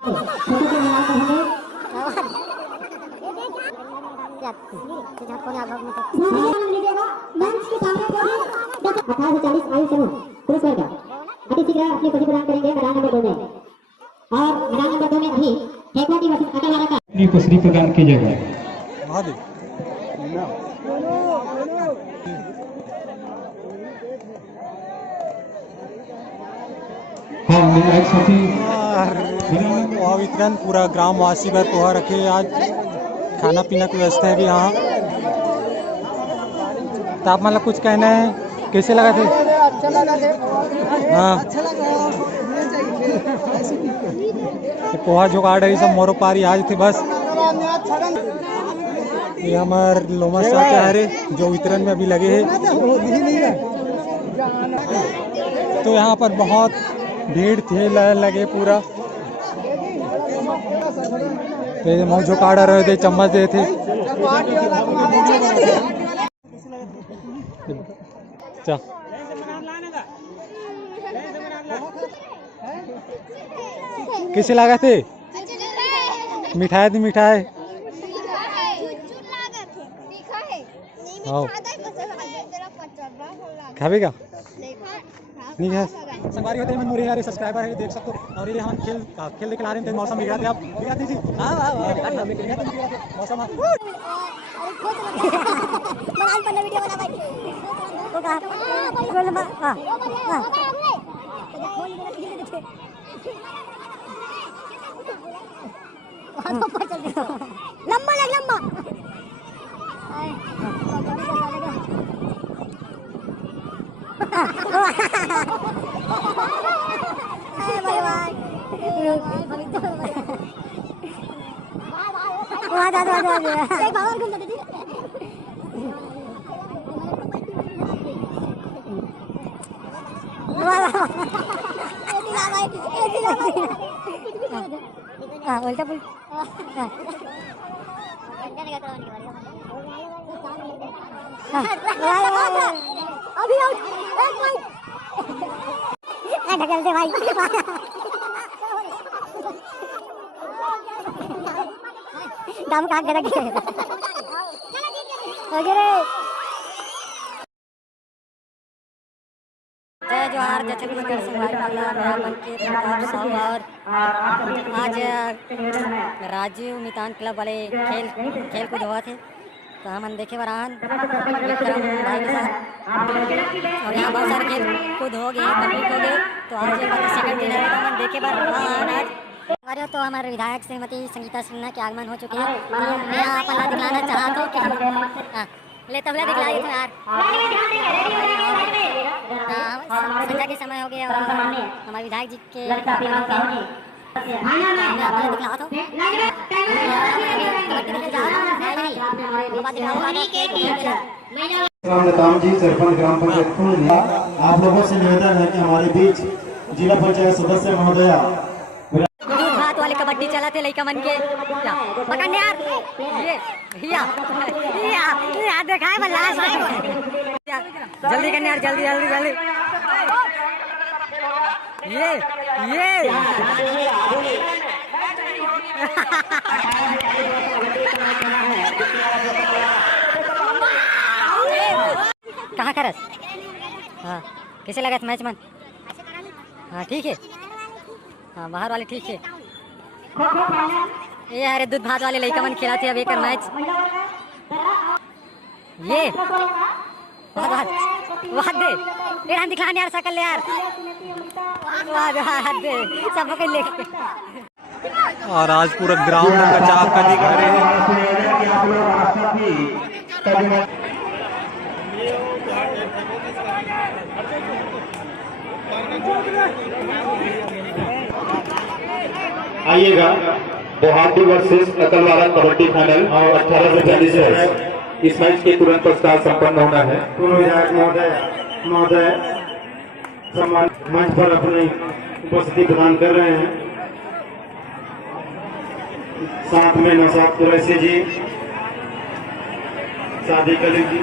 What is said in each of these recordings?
आयु समूह पुरस्कार का अति शीघ्र अपनी खुशी प्रदान करेंगे मैदान नंबर 2 में। और मैदान नंबर 2 में अभी ठेकुआ की वर्सेस अकलवाड़ा का कुश्ती प्रदान की जाएगा। पोहा वितरण पूरा ग्रामवासी भर पोहा रखे। आज खाना पीना की व्यवस्था है भी यहाँ। तो आप मतलब कुछ कहना है, कैसे लगा थे? हाँ, पोहा जो गाड़ रही सब मोरो पारी आज थे बस। ये हमारे लोमा चाहरे जो वितरण में अभी लगे हैं। तो यहाँ पर बहुत भीड़ थे, लगे पूरा। तो मुँह जो काढ़ा रहे थे, चम्मच दे थे। कैसे लगा थे? मिठाई थी, मिठाई खाएगा नहीं है। संगवारी होते हैं मोरे यार सब्सक्राइबर है, देख सकते हो। और ये हम खेल दिखला रहे थे। मौसम बिगड़ा थे, आप बिगड़ा थी। हां मौसम मनाल पर वीडियो बना भाई तो कहां रोल नंबर हां लंबा लग लंबा उल्टा पुल अभी ढकलते भाई दाम काट के रखे जय जोहार जय छत्तीसगढ़ संगवारी वाला मेरा मन के प्रताप साहू। और आज राजीव मितान क्लब वाले खेल कूद हुआ थे, तो हम देखे वरान विक्रम भाई के साथ। और यहाँ बहुत सारे खेल कूद हो गए, कंप्लीट हो गए। तो आज सेकंड दिन है, तो हम देखे आज तो हमारे विधायक श्रीमती संगीता सिन्हा के आगमन हो चुके हैं। तो मैं यहाँ पल्ला दिखलाना चाहता हूँ कि ले तबला दिखलाइए यार। संध्या के समय हो गया और हमारे विधायक जी के जी सरपंच ग्राम पंचायत। आप लोगों से निवेदन है कि हमारे बीच जिला पंचायत सदस्य महोदया वाले कबड्डी चला थे लड़का मन के पकड़ यार। ये हिया देखा है जल्दी करने यार, जल्दी जल्दी जल्दी। ये कहाँ करस? हाँ कैसे लगा मैच मन? हाँ ठीक है, हाँ बाहर वाले ठीक है। ये अरे दूध भात वाले लड़का मन खेला थे अब एक मैच। ये वाह दे यार दिखलाने यार सकल यार, वाह दे सब पकड़ ले। और आज पूरा ग्राउंड कचा कर दिखा रहे हैं। आइएगा गुवाहाटी वर्सेस अकलवाड़ा कबड्डी फाइनल 18 से 40 है। इस मैच के तुरंत पश्चात संपन्न होना है। पूर्व विधायक महोदय सम्मान मंच पर अपनी उपस्थिति प्रदान कर रहे हैं। साथ में नौशाद कुरैशी जी, सादिक अली जी,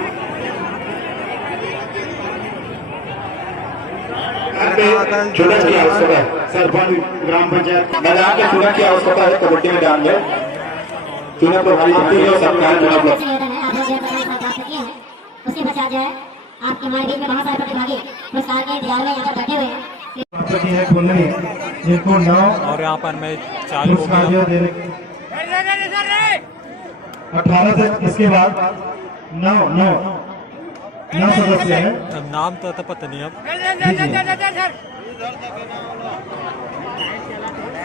मैदान पे चुनाव की आवश्यकता है। सरपंच ग्राम पंचायत मैदान में चुनाव की आवश्यकता है। कबड्डी मैदान में चुनाव प्रभारी होती है और सरकार चुनाव ऐसे निवेदन है, आप लोग जो पुरस्कार प्राप्त किए हैं उसके पश्चात जो है आपके हमारे बीच में बहुत सारे प्रतिभागी पुरस्कार के इंतजार में यहाँ पर बैठे हुए हैं। है कुंडली जिनको 9 और यहाँ पर मैच चालू हो पुरस्कार गया। देने 18 से इसके बाद 9 सदस्य हैं। अब नाम तो पता नहीं अब।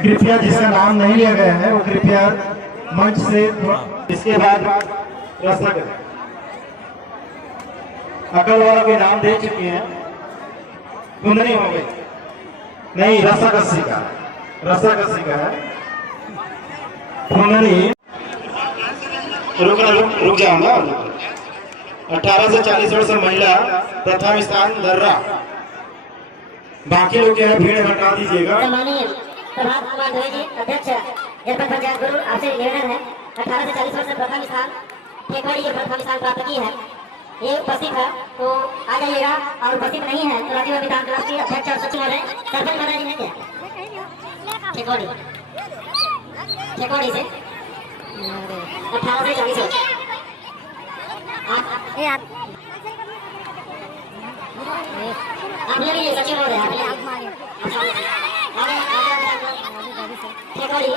कृपया जिसका नाम नहीं लिया गया है वो कृपया मंच से इसके बाद रसक अकल वालों के नाम दे चुके हैं। कुंडली हो गई नहीं, रसक 80 का है कुंडली। रुक जाओ ना। 18 से 40 वर्ष महिला प्रथम स्थान दर्रा। बाकी लोग जो है भीड़ हटा दीजिएगा। सम्मानीय प्रभात कुमार दुबे जी, अध्यक्ष जनपद पंचायत गुरु, आपसे निवेदन है 18 से 40 वर्ष से प्रथम स्थान ठेकवाड़ी ये प्रथम स्थान प्राप्त की है, ये उपस्थित है तो आ जाइएगा। और उपस्थित नहीं है तो राजीव अमिताभ क्लब के अध्यक्ष और सचिव महोदय सरपंच महोदय जी है क्या ठेकवाड़ी से 18 से 40 वर्ष। आप ले सचिव महोदय आप ठेकवाड़ी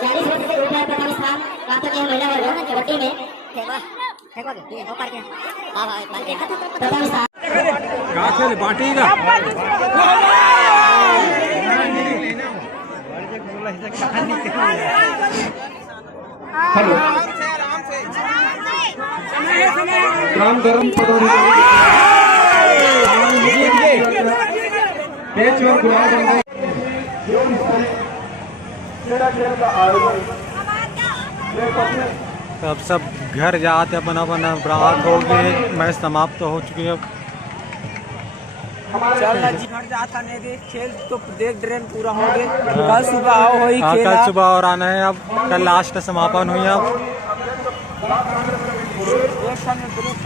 40 वर्ष से ऊपर प्रथम स्थान प्राप्त किया महिला वर्ग कबड्डी में प्रथम स्थान क्या खेल बांटेगा। राम गरम अब सब घर जाते अपन अपन रात हो गए, मैच समाप्त हो चुकी है। चलना जी घर जाता नहीं दे खेल तो देख ड्रेन पूरा हो गए। कल सुबह आओ होई हाँ, खेल कल सुबह और आना है। अब कल लास्ट समापन हुई अब। एक साल में ब्रेक